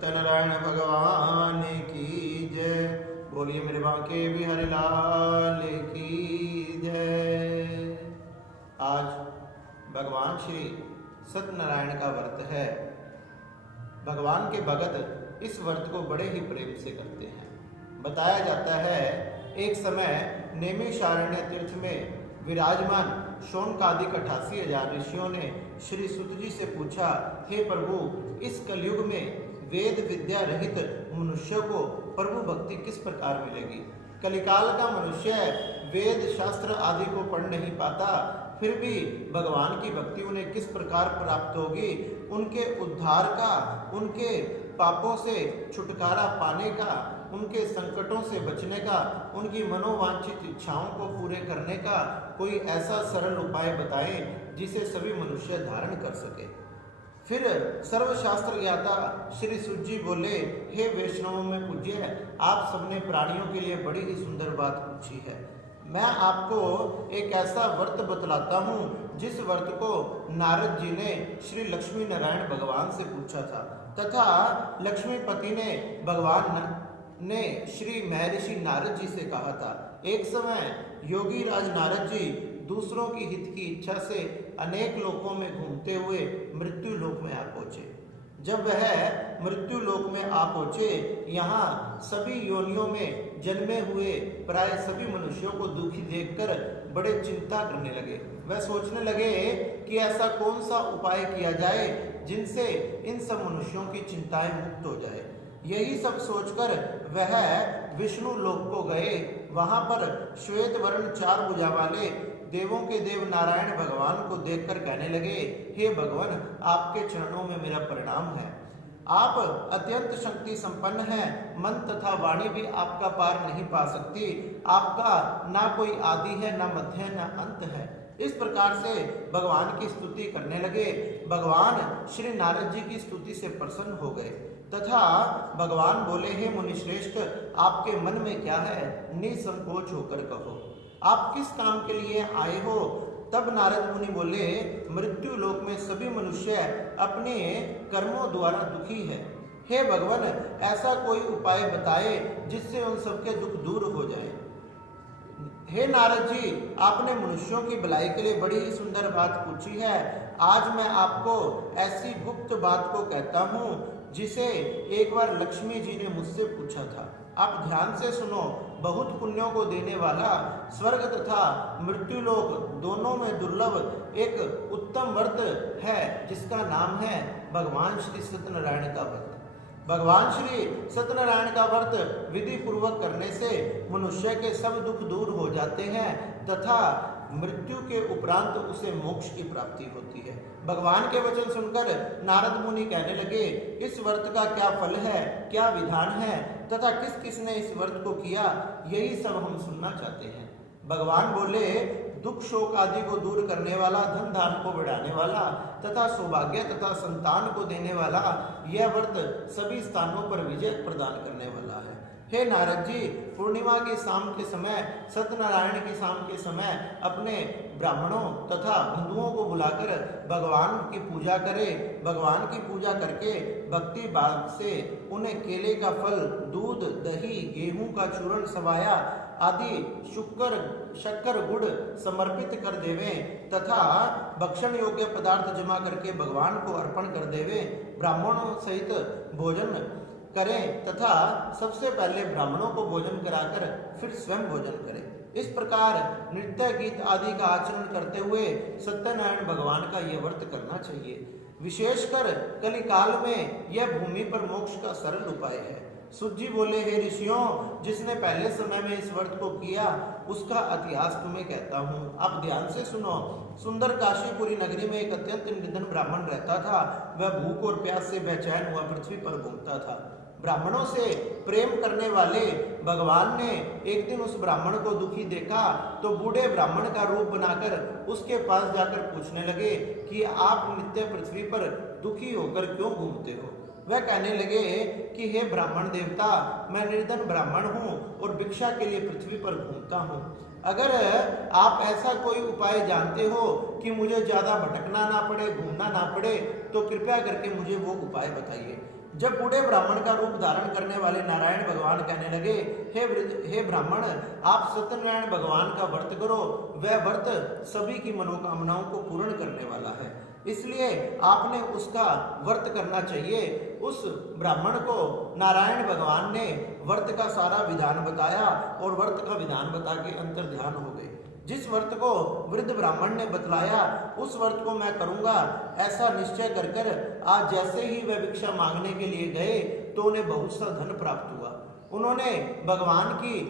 सत्यनारायण भगवान की जय। बोलिए मेरे बांके बिहारी लाल की जय। आज भगवान श्री सत्यनारायण का व्रत है। भगवान के भगत इस व्रत को बड़े ही प्रेम से करते हैं। बताया जाता है एक समय नैमिषारण्य तीर्थ में विराजमान शौनकादिक 88,000 ऋषियों ने श्री सुत जी से पूछा, हे प्रभु, इस कलयुग में वेद विद्या रहित मनुष्य को प्रभु भक्ति किस प्रकार मिलेगी? कलिकाल का मनुष्य वेद शास्त्र आदि को पढ़ नहीं पाता, फिर भी भगवान की भक्ति उन्हें किस प्रकार प्राप्त होगी? उनके उद्धार का, उनके पापों से छुटकारा पाने का, उनके संकटों से बचने का, उनकी मनोवांछित इच्छाओं को पूरे करने का कोई ऐसा सरल उपाय बताएं जिसे सभी मनुष्य धारण कर सके। फिर सर्वशास्त्र ज्ञाता श्री सुत जी बोले, हे वैष्णवों में पूज्य, आप सबने प्राणियों के लिए बड़ी ही सुंदर बात पूछी है। मैं आपको एक ऐसा व्रत बतलाता हूँ जिस व्रत को नारद जी ने श्री लक्ष्मी नारायण भगवान से पूछा था, तथा लक्ष्मीपति ने भगवान ने श्री महर्षि नारद जी से कहा था। एक समय योगी राज नारद जी दूसरों की हित की इच्छा से अनेक लोकों में घूमते हुए मृत्यु लोक में आ पहुंचे। जब वह मृत्यु लोक में आ पहुंचे, यहाँ सभी योनियों में जन्मे हुए प्राय सभी मनुष्यों को दुखी देखकर बड़े चिंता करने लगे। वह सोचने लगे कि ऐसा कौन सा उपाय किया जाए जिनसे इन सब मनुष्यों की चिंताएं मुक्त हो जाए। यही सब सोचकर वह विष्णु लोक को गए। वहां पर श्वेत वर्ण 4 भुजा वाले देवों के देव नारायण भगवान को देखकर कहने लगे, हे भगवान, आपके चरणों में मेरा प्रणाम है। आप अत्यंत शक्ति संपन्न हैं, मन तथा वाणी भी आपका पार नहीं पा सकती। आपका ना कोई आदि है, ना मध्य है, ना अंत है। इस प्रकार से भगवान की स्तुति करने लगे। भगवान श्री नारद जी की स्तुति से प्रसन्न हो गए तथा भगवान बोले, हे मुनिश्रेष्ठ, आपके मन में क्या है? निसंकोच होकर कहो, आप किस काम के लिए आए हो? तब नारद मुनि बोले, मृत्यु लोक में सभी मनुष्य अपने कर्मों द्वारा दुखी है। हे भगवान, ऐसा कोई उपाय बताए जिससे उन सबके दुख दूर हो जाए। हे नारद जी, आपने मनुष्यों की भलाई के लिए बड़ी ही सुंदर बात पूछी है। आज मैं आपको ऐसी गुप्त बात को कहता हूँ जिसे एक बार लक्ष्मी जी ने मुझसे पूछा था। आप ध्यान से सुनो। बहुत पुण्यों को देने वाला स्वर्ग तथा मृत्युलोक दोनों में दुर्लभ एक उत्तम व्रत है जिसका नाम है भगवान श्री सत्यनारायण का व्रत। भगवान श्री सत्यनारायण का व्रत विधि पूर्वक करने से मनुष्य के सब दुख दूर हो जाते हैं तथा मृत्यु के उपरांत उसे मोक्ष की प्राप्ति होती है। भगवान के वचन सुनकर नारद मुनि कहने लगे, इस व्रत का क्या फल है, क्या विधान है तथा किस किसने इस व्रत को किया, यही सब हम सुनना चाहते हैं। भगवान बोले, दुख शोक आदि को दूर करने वाला, धन धान को बढ़ाने वाला तथा सौभाग्य तथा संतान को देने वाला यह व्रत सभी स्थानों पर विजय प्रदान करने वाला है। हे नारद जी, पूर्णिमा की शाम के समय, सत्यनारायण की शाम के समय अपने ब्राह्मणों तथा बंधुओं को बुलाकर भगवान की पूजा करें। भगवान की पूजा करके भक्ति भाव से उन्हें केले का फल, दूध, दही, गेहूं का चूर्ण, सवाया आदि शक्कर गुड़ समर्पित कर देवें तथा भक्षण योग्य पदार्थ जमा करके भगवान को अर्पण कर देवें। ब्राह्मणों सहित भोजन करें तथा सबसे पहले ब्राह्मणों को भोजन कराकर फिर स्वयं भोजन करें। इस प्रकार नृत्य गीत आदि का आचरण करते हुए सत्यनारायण भगवान का यह व्रत करना चाहिए। विशेषकर कलिकाल में यह भूमि पर मोक्ष का सरल उपाय है। सुत जी बोले, हे ऋषियों, जिसने पहले समय में इस व्रत को किया उसका इतिहास तुम्हें कहता हूँ। आप ध्यान से सुनो। सुंदर काशीपुरी नगरी में एक अत्यंत निर्धन ब्राह्मण रहता था। वह भूख और प्यास से बेचैन हुआ पृथ्वी पर घूमता था। ब्राह्मणों से प्रेम करने वाले भगवान ने एक दिन उस ब्राह्मण को दुखी देखा तो बूढ़े ब्राह्मण का रूप बनाकर उसके पास जाकर पूछने लगे कि आप नित्य पृथ्वी पर दुखी होकर क्यों घूमते हो? वह कहने लगे कि हे ब्राह्मण देवता, मैं निर्धन ब्राह्मण हूँ और भिक्षा के लिए पृथ्वी पर घूमता हूँ। अगर आप ऐसा कोई उपाय जानते हो कि मुझे ज़्यादा भटकना ना पड़े, घूमना ना पड़े, तो कृपया करके मुझे वो उपाय बताइए। जब बूढ़े ब्राह्मण का रूप धारण करने वाले नारायण भगवान कहने लगे, हे ब्राह्मण, आप सत्यनारायण भगवान का व्रत करो, वह व्रत सभी की मनोकामनाओं को पूर्ण करने वाला है, इसलिए आपने उसका व्रत करना चाहिए। उस ब्राह्मण को नारायण भगवान ने व्रत का सारा विधान बताया और व्रत का विधान बता के अंतर ध्यान हो गए। जिस व्रत को वृद्ध ब्राह्मण ने बतलाया, उस व्रत को मैं करूंगा ऐसा निश्चय कर आज जैसे ही वह भिक्षा मांगने के लिए गए तो उन्हें बहुत सा धन प्राप्त हुआ। उन्होंने भगवान की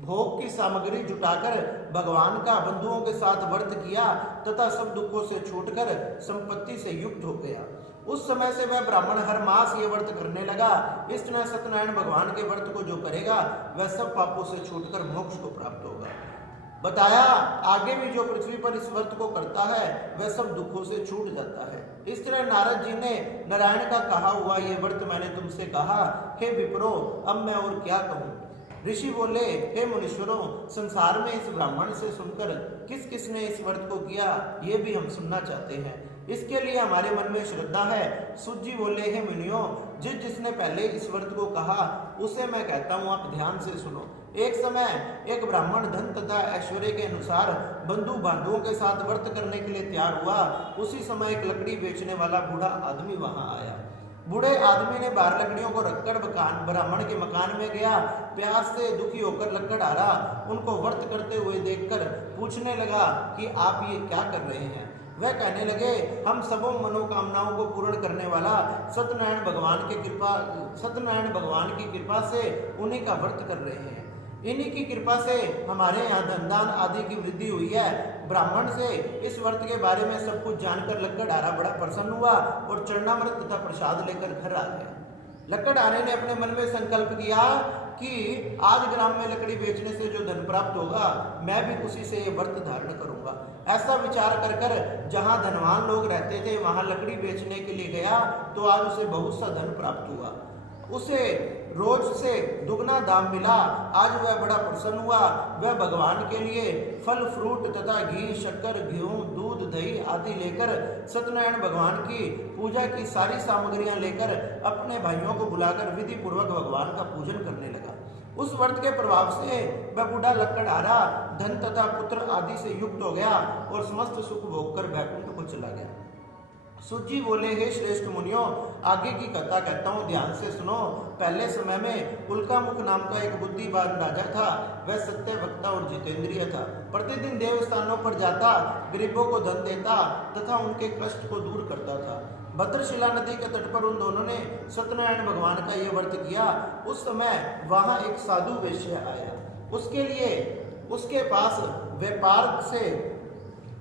भोग की सामग्री जुटाकर भगवान का बंधुओं के साथ व्रत किया तथा सब दुखों से छूटकर संपत्ति से युक्त हो गया। उस समय से वह ब्राह्मण हर मास ये व्रत करने लगा। इस तरह सत्यनारायण भगवान के व्रत को जो करेगा वह सब पापों से छूटकर मोक्ष को प्राप्त होगा। बताया आगे भी जो पृथ्वी पर इस व्रत को करता है वह सब दुखों से छूट जाता है। इस तरह नारद जी ने नारायण का कहा हुआ ये व्रत मैंने तुमसे कहा, हे विप्रो, अब मैं और क्या कहूँ। ऋषि बोले, हे मुनीश्वरों, संसार में इस ब्राह्मण से सुनकर किस किसने इस व्रत को किया ये भी हम सुनना चाहते हैं, इसके लिए हमारे मन में श्रद्धा है। सूत जी बोले, हे मुनियों, जिसने पहले इस व्रत को कहा उसे मैं कहता हूँ, आप ध्यान से सुनो। एक समय एक ब्राह्मण धन तथा ऐश्वर्य के अनुसार बंधु बांधुओं के साथ व्रत करने के लिए तैयार हुआ। उसी समय एक लकड़ी बेचने वाला बूढ़ा आदमी वहां आया। बूढ़े आदमी ने 12 लकड़ियों को रखकर ब्राह्मण के मकान में गया। प्यास से दुखी होकर लकड़हारा उनको व्रत करते हुए देखकर पूछने लगा कि आप ये क्या कर रहे हैं। वह कहने लगे, हम सबों मनोकामनाओं को पूर्ण करने वाला सत्यनारायण भगवान की कृपा से उन्हीं का व्रत कर रहे हैं। इन्हीं की कृपा से हमारे यहाँ धनदान आदि की वृद्धि हुई है। ब्राह्मण से इस व्रत के बारे में सब कुछ जानकर लकड़हारा बड़ा प्रसन्न हुआ और चरणामृत तथा प्रसाद लेकर घर आ गया। लकड़हारे ने अपने मन में संकल्प किया कि आज ग्राम में लकड़ी बेचने से जो धन प्राप्त होगा मैं भी उसी से ये व्रत धारण करूंगा। ऐसा विचार कर जहाँ धनवान लोग रहते थे वहां लकड़ी बेचने के लिए गया तो आज उसे बहुत सा धन प्राप्त हुआ। उसे रोज से दुगना दाम मिला। आज वह बड़ा प्रसन्न हुआ। वह भगवान के लिए फल फ्रूट तथा घी, शक्कर, गेहूं, दूध, दही आदि लेकर सत्यनारायण भगवान की पूजा की सारी सामग्रियां लेकर अपने भाइयों को बुलाकर विधि पूर्वक भगवान का पूजन करने लगा। उस व्रत के प्रभाव से वह बूढ़ा लकड़हारा धन तथा पुत्र आदि से युक्त हो गया और समस्त सुख भोग कर बैकुंठ को चला गया। सूत जी बोले, हे श्रेष्ठ मुनियों, आगे की कथा कहता हूँ, ध्यान से सुनो। पहले समय में उल्कामुख नाम का एक बुद्धिमान राजा था। वह सत्य वक्ता और जितेंद्रिय था। प्रतिदिन देव स्थानों पर जाता, गरीबों को धन देता तथा उनके कष्ट को दूर करता था। भद्रशिला नदी के तट पर उन दोनों ने सत्यनारायण भगवान का ये व्रत किया। उस समय वहां एक साधु वैश्य आया। उसके लिए उसके पास व्यापार से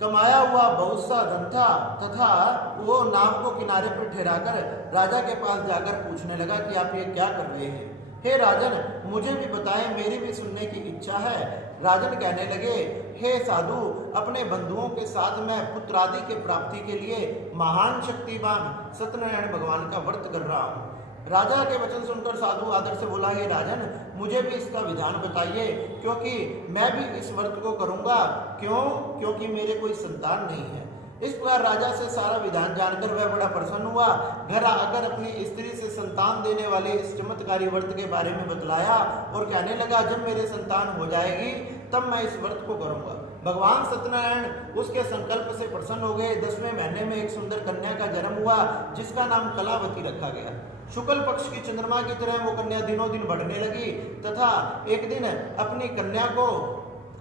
कमाया हुआ बहुत सा धन था तथा वो नाव को किनारे पर ठहराकर राजा के पास जाकर पूछने लगा कि आप ये क्या कर रहे हैं। हे राजन, मुझे भी बताएं, मेरी भी सुनने की इच्छा है। राजन कहने लगे, हे साधु, अपने बंधुओं के साथ मैं पुत्रादि के प्राप्ति के लिए महान शक्तिमान सत्यनारायण भगवान का व्रत कर रहा हूँ। राजा के वचन सुनकर साधु आदर से बोला, हे राजन, मुझे भी इसका विधान बताइए, क्योंकि मैं भी इस व्रत को करूंगा। क्योंकि मेरे कोई संतान नहीं है। इस प्रकार राजा से सारा विधान जानकर वह बड़ा प्रसन्न हुआ। घर आकर अपनी स्त्री से संतान देने वाले इस चमत्कारी व्रत के बारे में बतलाया और कहने लगा, जब मेरे संतान हो जाएगी तब मैं इस व्रत को करूंगा। भगवान सत्यनारायण उसके संकल्प से प्रसन्न हो गए। 10वें महीने में एक सुंदर कन्या का जन्म हुआ जिसका नाम कलावती रखा गया। शुक्ल पक्ष की चंद्रमा की तरह वो कन्या दिनों दिन बढ़ने लगी तथा एक दिन अपनी कन्या को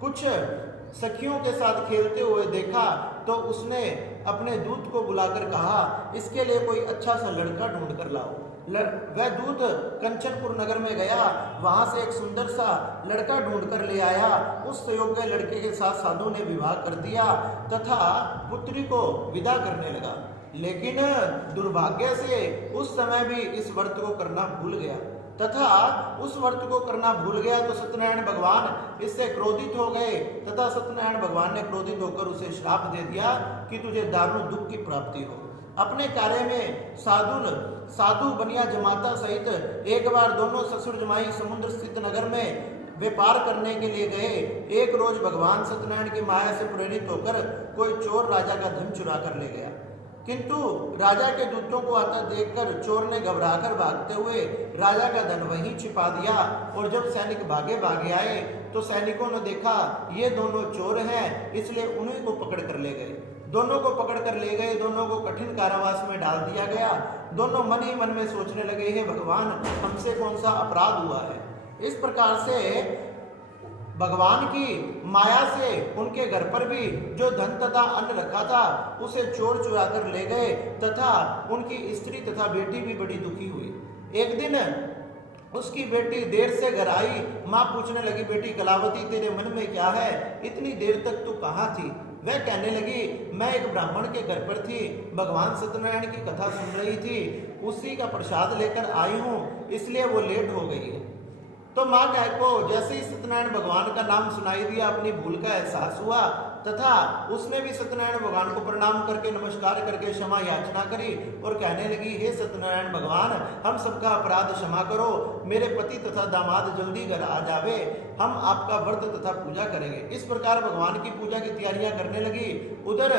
कुछ सखियों के साथ खेलते हुए देखा तो उसने अपने दूत को बुलाकर कहा, इसके लिए कोई अच्छा सा लड़का ढूंढ कर लाओ। वह दूत कंचनपुर नगर में गया। वहां से एक सुंदर सा लड़का ढूंढ कर ले आया। उस योग्य लड़के के साथ साधु ने विवाह कर दिया तथा पुत्री को विदा करने लगा। लेकिन दुर्भाग्य से उस समय भी इस व्रत को करना भूल गया तथा उस व्रत को करना भूल गया तो सत्यनारायण भगवान इससे क्रोधित हो गए तथा सत्यनारायण भगवान ने क्रोधित होकर उसे श्राप दे दिया कि तुझे दारुण दुख की प्राप्ति हो। अपने कार्य में साधु बनिया जमाता सहित एक बार दोनों ससुर जमाई समुद्र स्थित नगर में व्यापार करने के लिए गए। एक रोज भगवान सत्यनारायण की माया से प्रेरित होकर कोई चोर राजा का धन चुरा कर ले गया। किंतु राजा के दूतों को आता देखकर चोर ने घबराकर भागते हुए राजा का धन वहीं छिपा दिया। और जब सैनिक भागे भागे आए तो सैनिकों ने देखा ये दोनों चोर हैं, इसलिए उन्हीं को पकड़ कर ले गए। दोनों को पकड़ कर ले गए, दोनों को कठिन कारावास में डाल दिया गया। दोनों मन ही मन में सोचने लगे, हे भगवान, हमसे कौन सा अपराध हुआ है। इस प्रकार से भगवान की माया से उनके घर पर भी जो धन तथा अन्न रखा था उसे चोर चुरा कर ले गए तथा उनकी स्त्री तथा बेटी भी बड़ी दुखी हुई। एक दिन उसकी बेटी देर से घर आई। माँ पूछने लगी, बेटी कलावती, तेरे मन में क्या है? इतनी देर तक तू कहाँ थी? वह कहने लगी, मैं एक ब्राह्मण के घर पर थी, भगवान सत्यनारायण की कथा सुन रही थी, उसी का प्रसाद लेकर आई हूँ, इसलिए वो लेट हो गई है। तो माँ को जैसे ही सत्यनारायण भगवान का नाम सुनाई दिया, अपनी भूल का एहसास हुआ तथा उसने भी सत्यनारायण भगवान को प्रणाम करके नमस्कार करके क्षमा याचना करी और कहने लगी, हे सत्यनारायण भगवान, हम सबका अपराध क्षमा करो, मेरे पति तथा दामाद जल्दी घर आ जावे, हम आपका व्रत तथा पूजा करेंगे। इस प्रकार भगवान की पूजा की तैयारियां करने लगी। उधर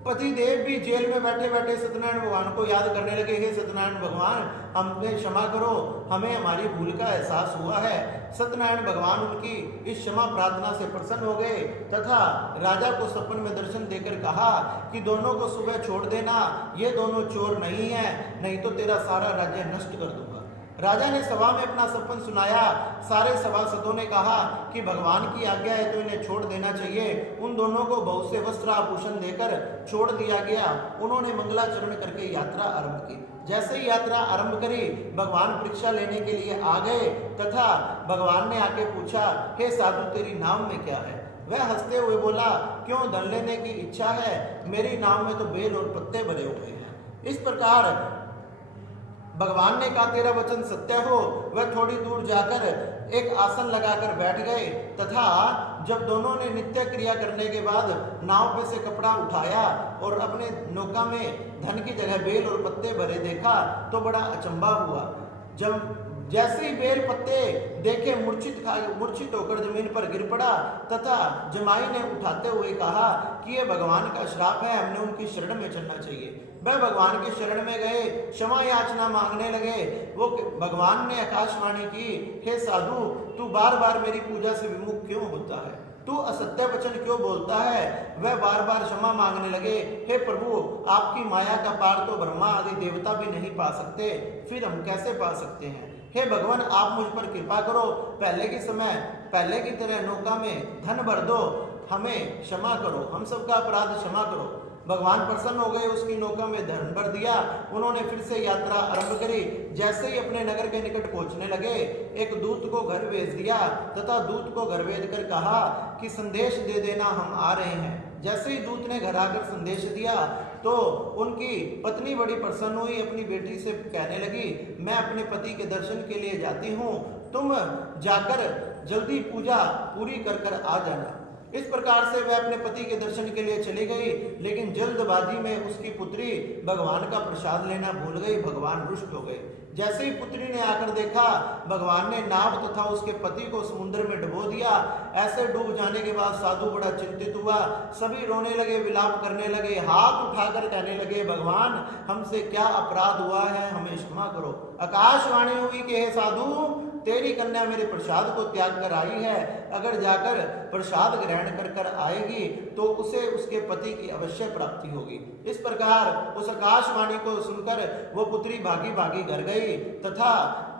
पति देव भी जेल में बैठे बैठे सत्यनारायण भगवान को याद करने लगे, हे सत्यनारायण भगवान, हमें क्षमा करो, हमें हमारी भूल का एहसास हुआ है। सत्यनारायण भगवान उनकी इस क्षमा प्रार्थना से प्रसन्न हो गए तथा राजा को सपन में दर्शन देकर कहा कि दोनों को सुबह छोड़ देना, ये दोनों चोर नहीं है, नहीं तो तेरा सारा राज्य नष्ट कर दूंगा। राजा ने सभा में अपना सपन सुनाया। सारे सभासदों ने कहा कि भगवान की आज्ञा है तो इन्हें छोड़ देना चाहिए। उन दोनों को बहुत से वस्त्र आभूषण देकर छोड़ दिया गया। उन्होंने मंगलाचरण करके यात्रा आरंभ की। जैसे ही यात्रा आरंभ करी, भगवान परीक्षा लेने के लिए आ गए तथा भगवान ने आके पूछा, हे साधु, तेरी नाम में क्या है? वह हंसते हुए बोला, क्यों, धन लेने की इच्छा है? मेरी नाम में तो बेल और पत्ते भरे हुए हैं। इस प्रकार भगवान ने कहा, तेरा वचन सत्य हो। वह थोड़ी दूर जाकर एक आसन लगाकर बैठ गए तथा जब दोनों ने नित्य क्रिया करने के बाद नाव पे से कपड़ा उठाया और अपने नौका में धन की जगह बेल और पत्ते भरे देखा तो बड़ा अचंभा हुआ। जब जैसे ही बेल पत्ते देखे, मूर्छित होकर जमीन पर गिर पड़ा तथा जमाई ने उठाते हुए कहा कि ये भगवान का श्राप है, हमने उनकी शरण में चलना चाहिए। वह भगवान के शरण में गए, क्षमा याचना मांगने लगे। वो भगवान ने आकाशवाणी की, हे साधु, तू बार बार मेरी पूजा से विमुख क्यों होता है? तू असत्य वचन क्यों बोलता है? वह बार बार क्षमा मांगने लगे, हे प्रभु, आपकी माया का पार तो ब्रह्मा आदि देवता भी नहीं पा सकते, फिर हम कैसे पा सकते हैं? हे भगवान, आप मुझ पर कृपा करो, पहले की तरह नौका में धन भर दो, हमें क्षमा करो, हम सबका अपराध क्षमा करो। भगवान प्रसन्न हो गए, उसकी नौका में धन भर दिया। उन्होंने फिर से यात्रा आरंभ करी। जैसे ही अपने नगर के निकट पहुंचने लगे, एक दूत को घर भेज दिया तथा दूत को घर भेज कर कहा कि संदेश दे देना, हम आ रहे हैं। जैसे ही दूत ने घर आकर संदेश दिया तो उनकी पत्नी बड़ी प्रसन्न हुई, अपनी बेटी से कहने लगी, मैं अपने पति के दर्शन के लिए जाती हूँ, तुम जाकर जल्दी पूजा पूरी कर कर आ जाना। इस प्रकार से वह अपने पति के दर्शन के लिए चली गई, लेकिन जल्दबाजी में उसकी पुत्री भगवान का प्रसाद लेना भूल गई। भगवान रुष्ट हो गए। जैसे ही पुत्री ने आकर देखा, भगवान ने नाव तथा उसके पति को समुद्र में डुबो दिया। ऐसे डूब जाने के बाद साधु बड़ा चिंतित हुआ। सभी रोने लगे, विलाप करने लगे, हाथ उठाकर कहने लगे, भगवान, हमसे क्या अपराध हुआ है, हमें क्षमा करो। आकाशवाणी हुई कि हे साधु, तेरी कन्या मेरे प्रसाद को त्याग कर आई है, अगर जाकर प्रसाद ग्रहण कर कर आएगी तो उसे उसके पति की अवश्य प्राप्ति होगी। इस प्रकार उस आकाशवाणी को सुनकर वो पुत्री भागी भागी घर गई तथा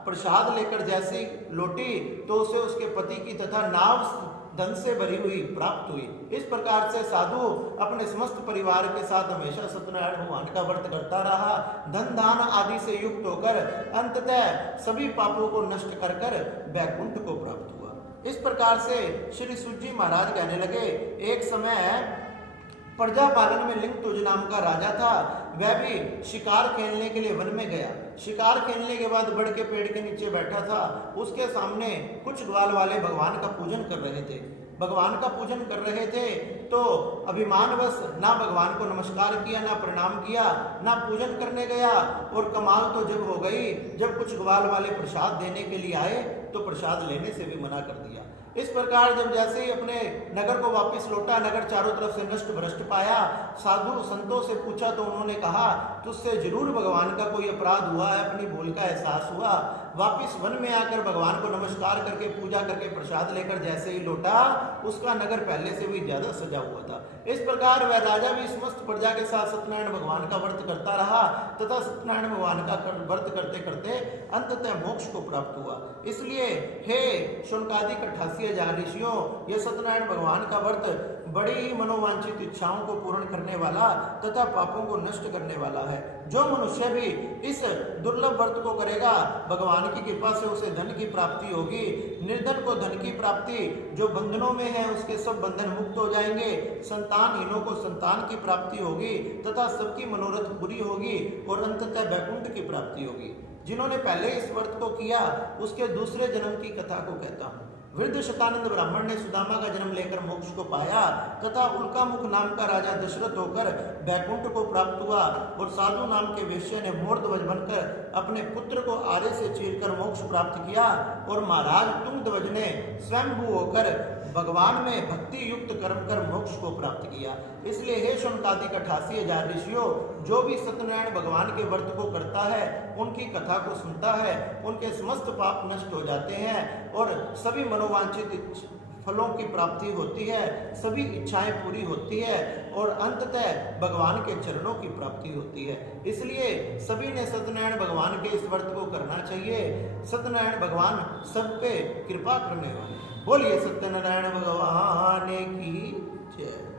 प्रसाद लेकर जैसे लौटी तो उसे उसके पति की तथा नाव धन से भरी हुई प्राप्त हुई। इस प्रकार से साधु अपने समस्त परिवार के साथ हमेशा सत्यनारायण भगवान का व्रत करता रहा, धन दान आदि से युक्त होकर अंततः सभी पापों को नष्ट कर कर वैकुंठ को प्राप्त हुआ। इस प्रकार से श्री सूत जी महाराज कहने लगे, एक समय प्रजापालन में लिंग तुज नाम का राजा था। वह भी शिकार खेलने के लिए वन में गया। शिकार खेलने के बाद बड़ के पेड़ के नीचे बैठा था। उसके सामने कुछ ग्वाल वाले भगवान का पूजन कर रहे थे। भगवान का पूजन कर रहे थे तो अभिमानवश ना भगवान को नमस्कार किया, ना प्रणाम किया, ना पूजन करने गया। और कमाल तो जब हो गई जब कुछ ग्वाल वाले प्रसाद देने के लिए आए तो प्रसाद लेने से भी मना कर दिया। इस प्रकार जब जैसे ही अपने नगर को वापस लौटा, नगर चारों तरफ से नष्ट भ्रष्ट पाया, साधु संतों से पूछा तो उन्होंने कहा तुझसे जरूर भगवान का कोई अपराध हुआ है, अपनी भूल का एहसास हुआ। वापिस वन में आकर भगवान को नमस्कार करके पूजा करके प्रसाद लेकर जैसे ही लौटा, उसका नगर पहले से भी ज्यादा सजा हुआ था। इस प्रकार वह राजा भी समस्त प्रजा के साथ सत्यनारायण भगवान का व्रत करता रहा तथा सत्यनारायण भगवान का व्रत करते करते अंततः मोक्ष को प्राप्त हुआ। इसलिए हे शौनकादिक 88,000 ऋषियों, यह सत्यनारायण भगवान का व्रत बड़ी ही मनोवांछित इच्छाओं को पूर्ण करने वाला तथा पापों को नष्ट करने वाला है। जो मनुष्य भी इस दुर्लभ व्रत को करेगा, भगवान की कृपा से उसे धन की प्राप्ति होगी, निर्धन को धन की प्राप्ति, जो बंधनों में है उसके सब बंधन मुक्त हो जाएंगे, संतानहीनों को संतान की प्राप्ति होगी तथा सबकी मनोरथ पूरी होगी और अंततः वैकुंठ की प्राप्ति होगी। जिन्होंने पहले इस व्रत को किया उसके दूसरे जन्म की कथा को कहता हूँ। वृद्ध शतानंद ब्राह्मण ने सुदामा का जन्म लेकर मोक्ष को पाया तथा उल्कामुख नाम का राजा दशरथ होकर वैकुंठ को प्राप्त हुआ और साधु नाम के वेश्य ने मोरध्वज बनकर अपने पुत्र को आरे से चीरकर मोक्ष प्राप्त किया और महाराज तुंगध्वज ने स्वयंभू होकर भगवान में भक्ति युक्त कर्म कर मोक्ष को प्राप्त किया। इसलिए हे शौनकादिक 88,000 ऋषियों, जो भी सत्यनारायण भगवान के व्रत को करता है, उनकी कथा को सुनता है, उनके समस्त पाप नष्ट हो जाते हैं और सभी मनोवांछित फलों की प्राप्ति होती है, सभी इच्छाएं पूरी होती है और अंततः भगवान के चरणों की प्राप्ति होती है। इसलिए सभी ने सत्यनारायण भगवान के इस व्रत को करना चाहिए। सत्यनारायण भगवान सब पे कृपा करने वाले। बोलिए सत्यनारायण भगवान की जय।